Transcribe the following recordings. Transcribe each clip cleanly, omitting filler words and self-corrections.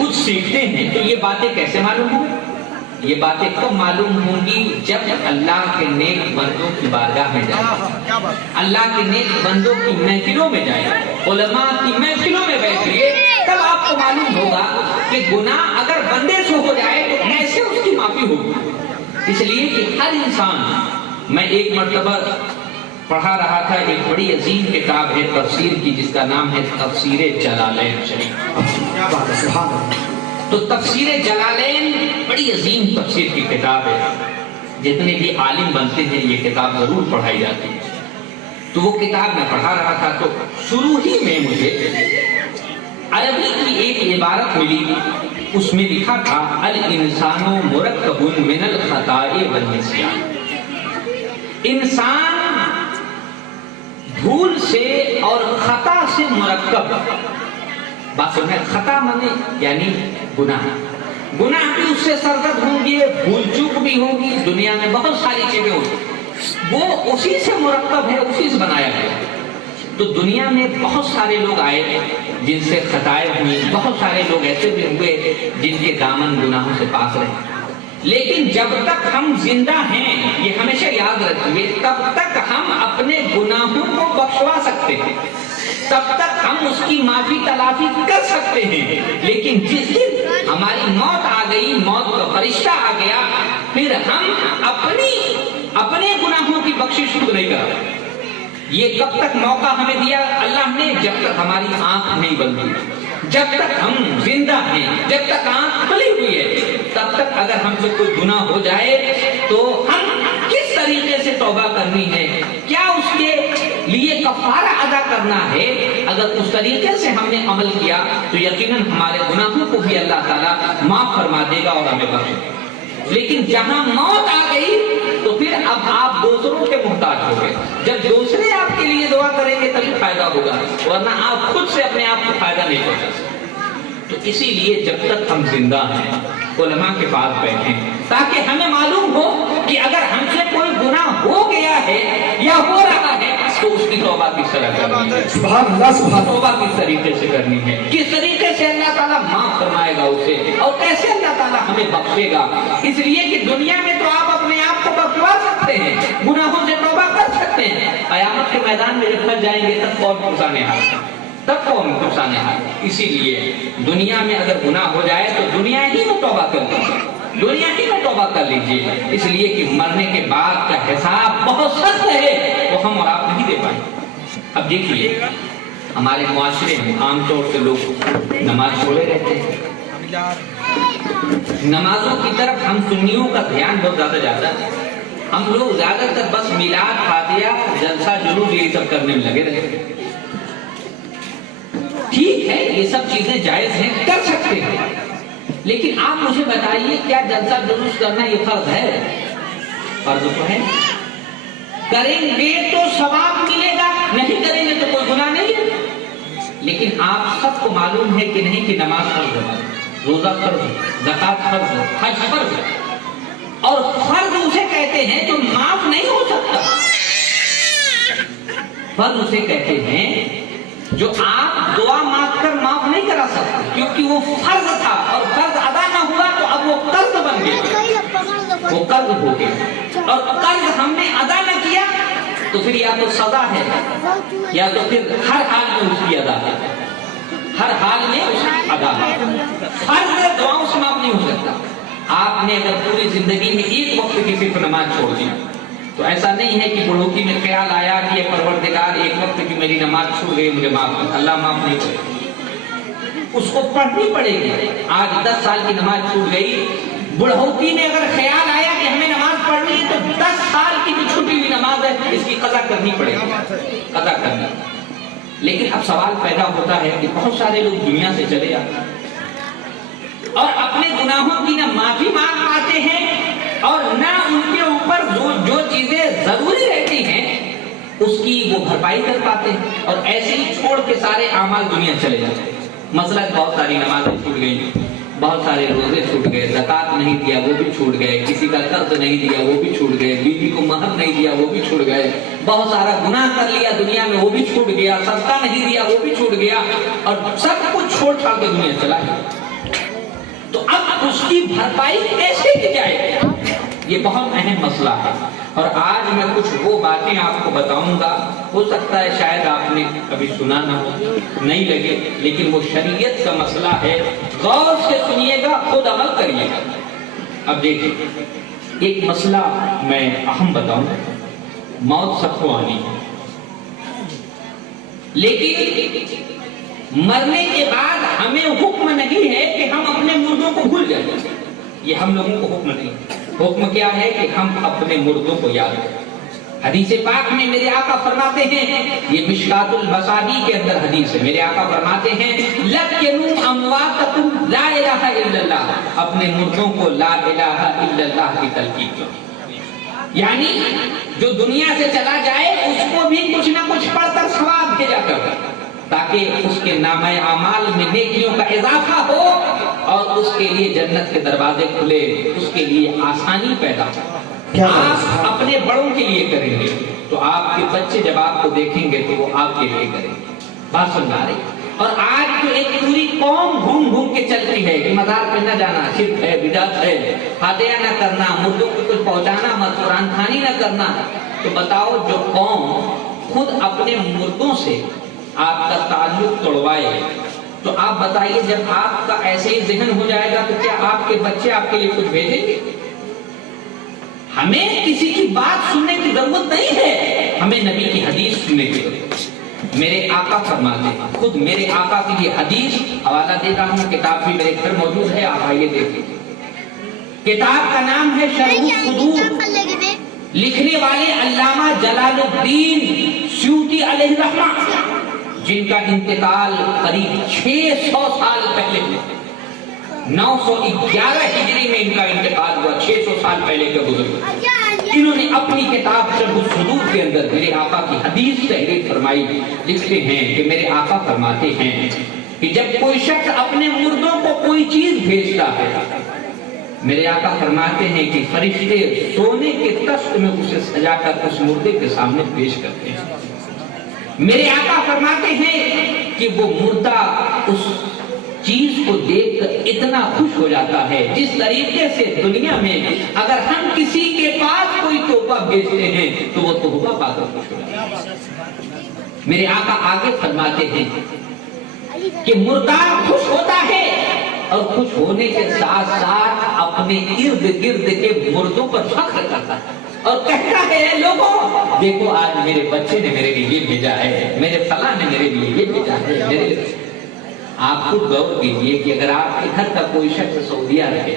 کچھ سیکھتے ہیں تو یہ باتیں کیسے معلوم ہوں؟ یہ باتیں کب معلوم ہوں گی جب اللہ کے نیک بندوں کی بارگاہ میں جائے، اللہ کے نیک بندوں کی محفلوں میں جائے، علماء کی محفلوں میں بیٹھیے، تب آپ کو معلوم ہوگا کہ گناہ اگر بندے سے ہو جائے تو ایسے اس کی معافی ہوگی۔ اس لیے کہ ہر انسان، میں ایک مرتبہ پڑھا رہا تھا ایک بڑی عظیم کتاب ہے تفسیر کی جس کا نام ہے تفسیر جلالین شریف۔ تو تفسیر جلالین بڑی عظیم تفسیر کی کتاب ہے، جتنے بھی عالم بنتے ہیں یہ کتاب ضرور پڑھائی جاتی ہے۔ تو وہ کتاب میں پڑھا رہا تھا تو شروع ہی میں مجھے عربی کی ایک عبارت ملی، اس میں لکھا تھا الانسان مرکب من الخطاء والنسیان۔ انسان بھول سے اور خطا سے مرکب، بات سمجھیں، خطا مانے یعنی گناہ، گناہ بھی اس سے سرزد ہوں گے، بھول چوک بھی ہوگی، دنیا میں بہت ساری چیزیں ہوگی، وہ اسی سے مرکب ہے، اسی سے بنایا گیا۔ تو دنیا میں بہت سارے لوگ آئے جن سے خطائیں ہوئی، بہت سارے لوگ ایسے بھی ہوئے جن کے دامن گناہوں سے پاک رہے، لیکن جب تک ہم زندہ ہیں، یہ ہمیشہ یاد رکھیے، تب تک ہم اپنے گناہوں کو بخشوا سکتے ہیں، تب تک ہم اس کی معافی تلافی کر سکتے ہیں، لیکن جس دن ہماری موت آ گئی، موت کا فرشتہ آ گیا، پھر ہم اپنے گناہوں کی بخشش خود نہیں کر۔ یہ کب تک موقع ہمیں دیا اللہ نے؟ جب تک ہماری آنکھ نہیں بندی، جب تک ہم زندہ ہیں، جب تک آنکھ کھلی ہوئی ہے، تب تک اگر ہم سے کوئی گناہ ہو جائے تو ہم کس طریقے سے توبہ کرنی ہے، کیا اس کے لیے کفارہ ادا کرنا ہے، اگر اس طریقے سے ہم نے عمل کیا تو یقیناً ہمارے گناہوں کو بھی اللہ تعالیٰ معاف فرما دے گا اور ہمیں بخشے گا۔ لیکن جہاں موت آ گئی تو پھر اب آپ دوسروں کے محتاج ہو گئے، جب دوسرے آپ کے لیے دعا کریں گے تبھی فائدہ ہوگا، ورنہ آپ خود سے اپنے آپ کو فائدہ نہیں پہنچا سکتے۔ تو اسی لیے جب تک ہم زندہ ہیں علماء کے پاس بیٹھیں تاکہ ہمیں معلوم ہو کہ اگر ہم سے کوئی گناہ ہو گیا ہے یا ہو رہا ہے تو اس کی توبہ کس طرح کرنی ہے، سبحان اللہ، سبحان اللہ، توبہ کس طریقے سے کرنی ہے، کس طریقے سے اللہ تعالیٰ معاف فرمائے گا اسے، اور کیسے اللہ تعالیٰ ہمیں بخشے گا۔ اس لیے کہ دنیا میں تو آپ اپنے آپ کو بخشوا سکتے ہیں، گناہوں سے توبہ کر سکتے ہیں، قیامت کے میدان میں جب پھنس جائیں گے تب کون پرسانے حال، تب کون پرسانے حال۔ اسی لیے دنیا میں اگر گناہ ہو جائے تو دنیا ہی میں توبہ کر لیجیے، دنیا ہی میں توبہ کر لیجیے، اس لیے کہ مرنے کے بعد کا حساب بہت سخت ہے، وہ ہم اور آپ نہیں دے پائیں۔ اب دیکھیے ہمارے معاشرے میں عام طور سے لوگ نماز چھوڑے رہتے ہیں، نمازوں کی طرف ہم سنیوں کا دھیان بہت زیادہ جاتا ہے، ہم لوگ زیادہ تر بس میلاد، فاتحہ، جلسہ جلوس یہ سب کرنے میں لگے رہتے ہیں۔ ٹھیک ہے، یہ سب چیزیں جائز ہیں، کر سکتے ہیں، لیکن آپ مجھے بتائیے کیا جلسہ جلوس کرنا یہ فرض ہے؟ فرض تو ہے، کریں گے تو ثواب ملے گا، نہیں کریں گے تو کوئی گناہ نہیں ہے۔ لیکن آپ سب کو معلوم ہے کہ نہیں کہ نماز فرض ہے، روزہ فرض ہے، زکوٰۃ فرض ہے، حج فرض ہے، اور فرض اسے کہتے ہیں جو معاف نہیں ہو سکتا، فرض اسے کہتے ہیں جو آپ دعا مانگ کر معاف نہیں کرا سکتے، کیونکہ وہ فرض تھا اور فرض ادا نہ ہوا تو اب وہ قرض بن گیا، وہ قرض ہو گیا، اور قرض ہم نے ادا نہ کیا تو پھر یا تو سزا ہے یا تو پھر ہر حال میں اس کی ادا ہے، ہر حال میں اس کی ادا ہے۔ فرض دعاؤں سے معاف نہیں ہو سکتا۔ آپ نے اگر پوری زندگی میں ایک وقت کی صرف نماز چھوڑ دی تو ایسا نہیں ہے کہ بڑھوتی میں خیال آیا کہ یہ پروردگار ایک وقت کی میری نماز چھوٹ گئی مجھے معاف کر، اللہ معاف نہیں کرے، اس کو پڑھنی پڑے گی۔ آج 10 سال کی نماز چھوٹ گئی، بڑھوتی میں اگر خیال آیا کہ ہمیں نماز پڑھنی ہے تو 10 سال کی جو چھوٹی ہوئی نماز ہے اس کی قضا کرنی پڑے گی، قضا کرنی۔ لیکن اب سوال پیدا ہوتا ہے کہ بہت سارے لوگ دنیا سے چلے آتے اور اپنے گناہوں کی نہ معافی مانگ پاتے ہیں اور نہ ان کے اوپر جو چیزیں ضروری رہتی ہیں اس کی وہ بھرپائی کر پاتے ہیں، اور ایسے ہی چھوڑ کے سارے اعمال دنیا چلے جاتے ہیں۔ مثلا بہت ساری نمازیں چھوٹ گئی، بہت سارے روزے چھوٹ گئے، زکوٰۃ نہیں دیا وہ بھی چھوٹ گئے، کسی کا قرض نہیں دیا وہ بھی چھوٹ گئے، بیوی کو مہر نہیں دیا وہ بھی چھوٹ گئے، بہت سارا گناہ کر لیا دنیا میں وہ بھی چھوٹ گیا، صدقہ نہیں دیا وہ بھی چھوٹ گیا، اور سب کچھ چھوڑ چھاڑ کے دنیا چلا گیا۔ بھرپائی کیسے کی جائے؟ یہ بہت اہم مسئلہ ہے، اور آج میں کچھ وہ باتیں آپ کو بتاؤں گا، ہو سکتا ہے شاید آپ نے کبھی سنا نہ ہو، نہیں لگے، لیکن وہ شریعت کا مسئلہ ہے، غور سے سنیے گا، خود عمل کریے گا۔ اب دیکھیں، ایک مسئلہ میں اہم بتاؤں، موت سب کو آنی ہے، لیکن مرنے کے بعد ہمیں حکم نہیں ہے کہ ہم اپنے مردوں کو بھول جائیں، یہ ہم لوگوں کو حکم نہیں۔ حکم کیا ہے کہ ہم اپنے مردوں کو یاد کریں۔ حدیث پاک میں میرے آقا فرماتے ہیں، یہ مشکات المصابیح کے اندر حدیث ہے، میرے آقا فرماتے ہیں لَقِنُوا أَمْوَاتَكُمْ لَا إِلَٰهَ إِلَّا اللَّهُ، اپنے مردوں کو لا الہ الا اللہ کی تلقین کرو، یعنی جو دنیا سے چلا جائے اس کو بھی کچھ نہ کچھ پڑھ کر ثواب بھیجا کرو، تاکہ اس کے نامہ اعمال میں نیکیوں کا اضافہ ہو اور اس کے لیے جنت کے دروازے کھلے، اس کے لیے آسانی پیدا ہو۔ آپ اپنے بڑوں کے لیے کریں گے تو آپ کے بچے جب آپ کو دیکھیں گے تو وہ آپ کے لیے کریں گے۔ بات سمجھا رہے؟ اور آج جو ایک پوری قوم گھوم گھوم کے چلتی ہے کہ مزار پہ نہ جانا، شرک ہے، بدعت ہے، ہاتھیاں نہ کرنا، مردوں کو کچھ پہنچانا مت، قرآن خوانی نہ کرنا، تو بتاؤ جو قوم خود اپنے مردوں سے آپ کا تعلق توڑوائے، تو آپ بتائیے جب آپ کا ایسے ہی ذہن ہو جائے گا تو کیا آپ کے بچے آپ کے لیے کچھ بھیجیں گے؟ ہمیں کسی کی بات سننے کی ضرورت نہیں ہے، ہمیں نبی کی حدیث سننے کی ضرورت ہے۔ میرے آقا فرماتے ہیں، خود میرے آقا کی یہ حدیث حوالہ دیتا ہوں، کتاب بھی میرے گھر موجود ہے، آپ آئیے دیکھیں۔ کتاب کا نام ہے شرح الصدور، لکھنے والے علامہ جلال الدین سیوطی علیہ الرحمہ، جن کا انتقال قریب 600 سال پہلے ہوا، 911 ہجری میں ان کا انتقال ہوا، 600 سال پہلے کا گزر۔ انہوں نے اپنی کتاب شرح الصدور کے اندر میرے آقا کی حدیث تحریر فرمائی، لکھتے ہیں کہ میرے آقا فرماتے ہیں کہ جب کوئی شخص اپنے مردوں کو کوئی چیز بھیجتا ہے، میرے آقا فرماتے ہیں کہ فرشتے سونے کے تخت میں اسے سجا کر اس مردے کے سامنے پیش کرتے ہیں۔ میرے آقا فرماتے ہیں کہ وہ مردہ اس چیز کو دیکھ کر اتنا خوش ہو جاتا ہے جس طریقے سے دنیا میں اگر ہم کسی کے پاس کوئی تحفہ بھیجتے ہیں تو وہ تحفہ پا کر خوش ہو جاتا ہے۔ میرے آقا آگے فرماتے ہیں کہ مردہ خوش ہوتا ہے اور خوش ہونے کے ساتھ ساتھ اپنے ارد گرد کے مردوں پر فخر کرتا ہے اور کہتا ہے لوگوں دیکھو آج میرے بچے نے میرے لیے یہ بھیجا ہے، میرے فلاں نے میرے لیے یہ بھیجا ہے۔ آپ خود غور کیجئے کہ اگر آپ کے گھر کا کوئی شخص سعودیہ رہے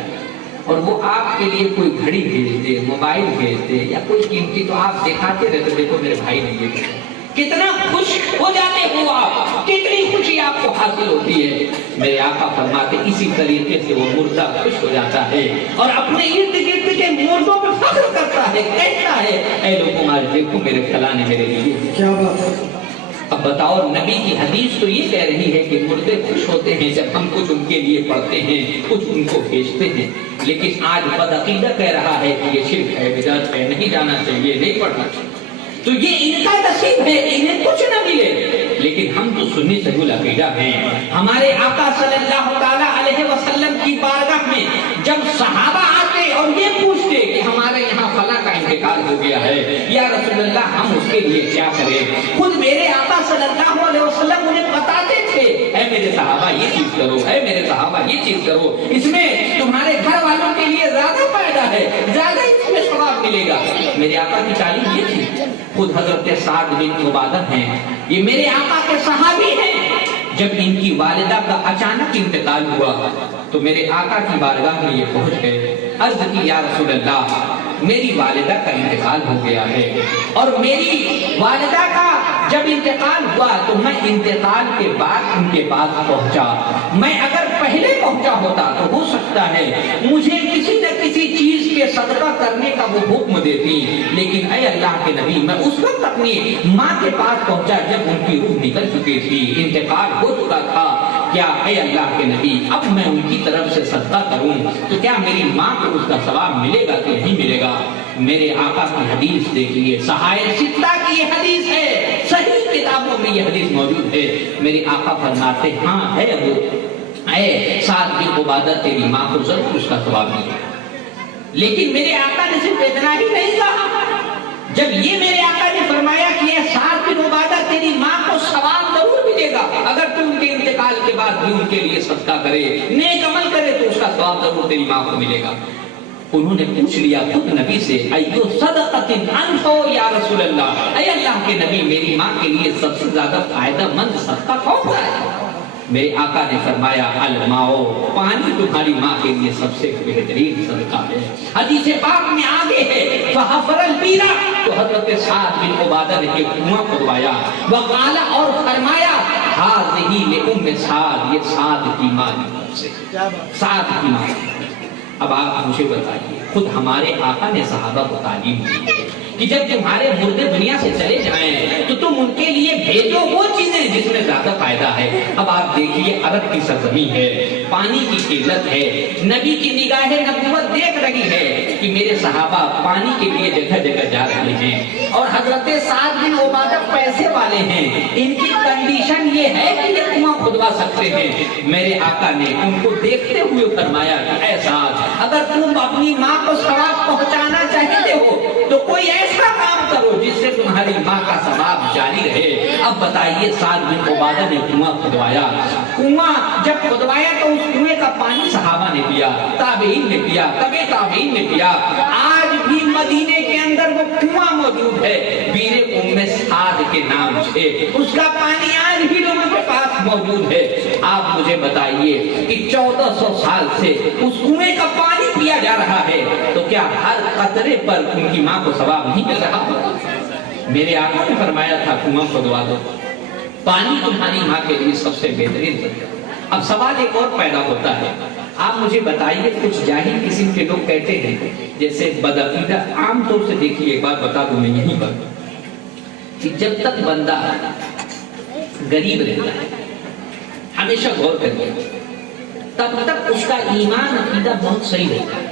اور وہ آپ کے لیے کوئی گھڑی بھیج دے، موبائل بھیج دے یا کوئی قیمتی، تو آپ دکھاتے رہتے دیکھو میرے بھائی نے یہ بھیجا، کتنا خوش ہو جاتے ہو آپ، کتنی خوشی آپ کو حاصل ہوتی ہے۔ میرے آقا فرماتے اسی طریقے سے وہ مردہ خوش ہو جاتا ہے اور اپنے ارد گرد کے مردوں پہ فخر کرتا ہے، کہتا ہے اے لوگوں آج دیکھو میرے فلاں نے میرے لیے کیا بات ہے۔ اب بتاؤ نبی کی حدیث تو یہ کہہ رہی ہے کہ مردے خوش ہوتے ہیں جب ہم کچھ ان کے لیے پڑھتے ہیں، کچھ ان کو بھیجتے ہیں، لیکن آج بدعقیدہ کہہ رہا ہے کہ یہ شرک ہے، بدعت ہے، نہیں جانا چاہیے، نہیں پڑھنا چاہیے، تو یہ ان کا نصیب ہے، انہیں کچھ نہ ملے، لیکن ہم تو سنی صحیح العقیدہ ہیں۔ ہمارے آقا صلی اللہ تعالی علیہ وسلم کی بارگاہ میں جب صحابہ آتے اور یہ پوچھتے کہ ہمارے یہاں فلاں کا انتقال ہو گیا ہے یا رسول اللہ ہم اس کے لیے کیا کریں، خود میرے آقا صلی اللہ علیہ وسلم انہیں بتاتے تھے اے میرے صحابہ یہ چیز کرو، اے میرے صحابہ یہ چیز کرو، اس میں تمہارے گھر والوں کے لیے زیادہ فائدہ ہے، زیادہ اس میں ثواب ملے گا۔ میرے آقا کی تعلیم یہ تھی۔ خود حضرت سعد بن عبادہ ہیں، یہ میرے آقا کے صحابی ہیں، جب ان کی والدہ کا اچانک انتقال ہوا تو میرے آقا کی بارگاہ میں یہ پہنچ گئے، عرض کی یا رسول اللہ میری والدہ کا انتقال ہو گیا ہے اور میری والدہ کا جب انتقال ہوا تو میں انتقال کے بعد ان کے پاس پہنچا، میں اگر پہلے پہنچا ہوتا تو ہو سکتا ہے مجھے کسی نہ کسی چیز کے صدقہ کرنے کا وہ حکم دیتی، لیکن اے اللہ کے نبی میں اس وقت اپنی ماں کے پاس پہنچا جب ان کی روح نکل چکی تھی، انتقال ہو چکا تھا، کیا اے اللہ کے نبی اب میں ان کی طرف سے صدقہ کروں تو کیا میری ماں کو اس کا ثواب ملے گا کہ نہیں ملے گا؟ میرے آقا کی حدیث دیکھیے، صحائف ستہ کی یہ حدیث ہے، صحیح کتابوں میں یہ حدیث موجود ہے۔ میرے آقا فرماتے ہاں ہے ابو اے سعد بن عبادہ تیری ماں کو ضرور اس کا ثواب ملے گا. لیکن میرے آقا نے صرف اتنا ہی نہیں کہا. جب یہ میرے آقا نے فرمایا کہ اے سعد بن عبادہ تیری ماں کو ثواب ضرور ملے گا اگر تو ان کے انتقال کے بعد بھی ان کے لیے صدقہ کرے, نیک عمل کرے, تو اس کا ثواب ضرور تیری ماں کو ملے گا. انہوں نے پوچھ لیا خود نبی سے, ایو صدقۃ انفع یا رسول اللہ, اے اللہ کے نبی میری ماں کے لیے سب سے زیادہ فائدہ مند صدقہ کون سا ہے؟ میرے آقا نے فرمایا الماء, پانی تمہاری ماں کے لیے سب سے بہترین صدقہ ہے. حدیث پاک میں آگے ہے فحفر البیرا, تو حضرت سعد بن عبادہ نے ایک کنواں کھدوایا. وقال, اور فرمایا ھذہ لأم سعد, یہ سعد کی ماں کی طرف سے, سعد کی ماں. اب آپ مجھے بتائیے, خود ہمارے آقا نے صحابہ کو تعلیم دی ہے کہ جب تمہارے مردے دنیا سے چلے جائیں تو تم ان کے لیے بھیجو وہ چیزیں جس میں زیادہ فائدہ ہے. اب آپ دیکھیے عرب کی سرزمین ہے, پانی کی قلت ہے, نبی کی نگاہ نبوت دیکھ رہی ہے کہ میرے صحابہ پانی کے لیے جگہ جگہ جا رہے ہیں اور حضرت سعد بن عبادہ پیسے والے ہیں, ان کی کنڈیشن یہ ہے کہ یہ کنواں کھدوا سکتے ہیں. میرے آقا نے ان کو دیکھتے ہوئے فرمایا کہ اے سعد, اگر تم اپنی ماں کو ثواب پہنچانا چاہتے ہو تو کوئی ایسا کام کرو جس سے تمہاری ماں کا ثواب جاری رہے. اب بتائیے سعد بن عبادہ نے کنواں کھدوایا. کنواں جب کھدوایا تو اس کنویں کا پانی صحابہ نے پیا, تابعین نے پیا, تبع تابعین نے پیا. آج بھی مدینے کے اندر وہ کنواں موجود ہے, بیر ام سعد کے نام سے, اس کا پانی آج بھی لوگوں کے پاس موجود ہے. آپ مجھے بتائیے کہ 1400 سال سے اس کنویں کا پانی پیا جا رہا ہے, تو کیا ہر قطرے پر ان کی ماں کو ثواب نہیں مل رہا؟ میرے آقا نے فرمایا تھا کنواں کھدوا دو, پانی تمہاری ماں کے لیے سب سے بہترین ذریعہ. اب سوال ایک اور پیدا ہوتا ہے, آپ مجھے بتائیے کچھ جاہل قسم کے لوگ کہتے ہیں جیسے بدعقیدہ, عام طور سے دیکھیے ایک بات بتا دوں میں یہیں پر, کہ جب تک بندہ غریب رہتا ہے, ہمیشہ غور کریے, تب تک اس کا ایمان عقیدہ بہت صحیح ہوتا ہے.